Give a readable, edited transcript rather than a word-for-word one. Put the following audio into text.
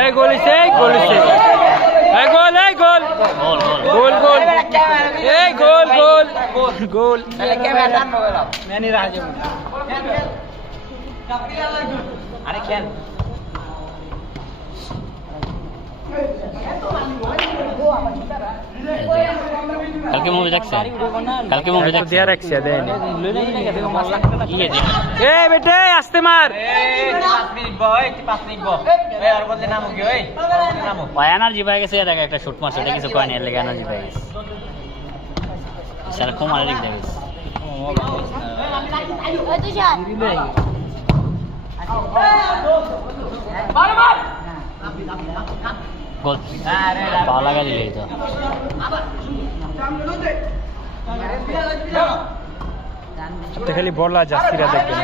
এই গোল হইছে, এই গোল হইছে, এই গোল, এই গোল, গোল গোল, এই গোল গোল গোল। আরে খেল কালকে মুভি দেখছেন? কালকে মুভি দেখছেন? দেয়া রাখছে দেয়নি। কি আছে? এই বেটে আসতে মার। 5 মিনিট বয়, 5 মিনিট বয়। এই আর বলতে নামো কি ওই? নামো। ওই এনার্জি পাই গেছে, দেখা একটা শুট মারছে, এটা কিছু কয়নি, এর লেগে এনার্জি পাই গেছে। সারা কুমার লিখ দেবে। গোল পা লাগা দিলেই তো খালি বলা যাচ্ছিরা দেখবেন।